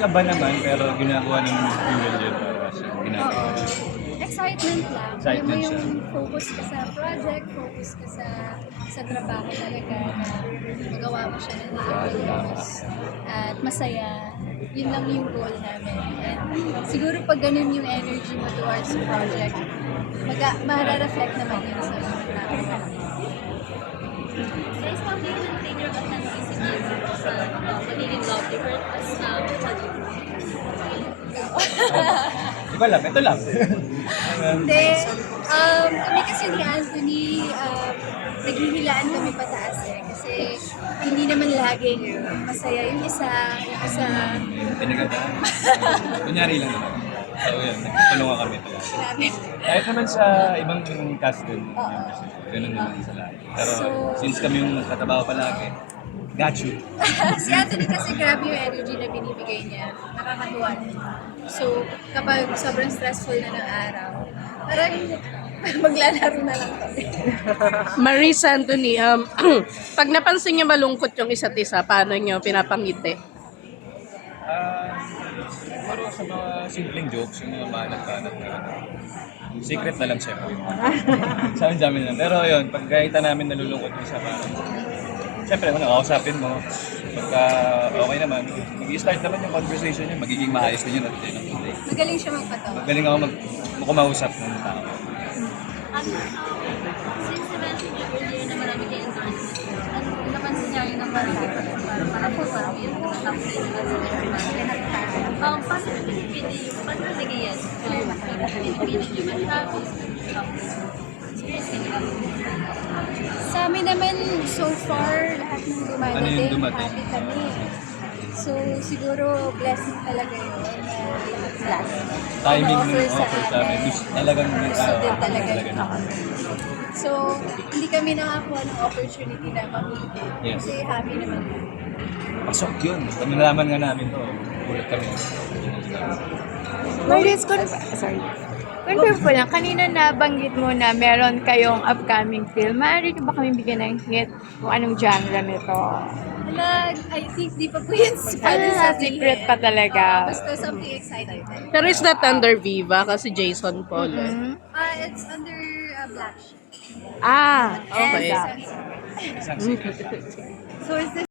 kaba naman, pero ginagawa ng fuel yun para sa ginagawa. Excitement lang. Alam mo Excitement yung siya. focus ka sa project, focus ka sa trabaho talaga na magawa mo siya ng maayos at masaya. Yun lang yung goal namin. And siguro pag ganun yung energy mo towards the project, mara-reflect naman yun sa mga tao. Guys, how do you maintain your authenticity sa magiging love liver as Di ba lang, ito lang. Hindi. Kami kasi ni Anthony, naghihilaan kami pataas eh. Kasi hindi naman laging masaya yung isa. Pinagandaan. Kunyari lang naman. So yun, nagtutulungan kami talaga. Grabe. Kahit naman sa ibang cast din, ganun naman sa lahat. Pero since kami yung katabaho palagi, got you. Si Anthony kasi grabe yung energy na binibigay niya. Nakakatuwa naman. So, kapag sobrang stressful na ng araw, parang maglalaro na lang kami. Maris Anthony, pag napansin niyo malungkot yung isa't isa, paano niyo pinapangiti? Siguro sa mga simpleng jokes, yung mga banat-banat na secret na lang siya. Sa amin lang. Pero yun, pag kahit namin nalulungkot yung isa, parang siyempre, nakakausapin mo. Pagka okay naman, mag-i-start naman yung conversation niya, magiging maayos din yun at the end of the day. Magaling siya magpatawa. Magaling ako kumausap ng tao. Since na-mention niyo earlier na marami kayong fans, ano napansin niyo yung ng barata? Parang po, parang yun, tapos yun na paano pinipili yung, paano sige yes? Paano pinipili yung matapos? Sa amin naman, so far, lahat ng Ano yung dumadating, dumating? happy kami. So, siguro, blessing talaga yun. Lahat Timing ng offer offer sa amin. Talagang may gusto tao. din talaga Talaga yun. na. So, hindi kami nakakuha ng opportunity na mamili. Yes. Kasi happy naman. Pasok yun. Pag nalaman nga namin to, ulit kami. Maris, confirm ko lang, kanina nabanggit mo na meron kayong upcoming film. Maaari niyo ba kami bigyan ng hint kung anong genre nito? Hala, I think di pa po yan Secret pa talaga. Basta something exciting. Pero is that under Viva kasi Jason Paul. It's under Black Sheep. Ah, okay. Yes. Isang secret. So is this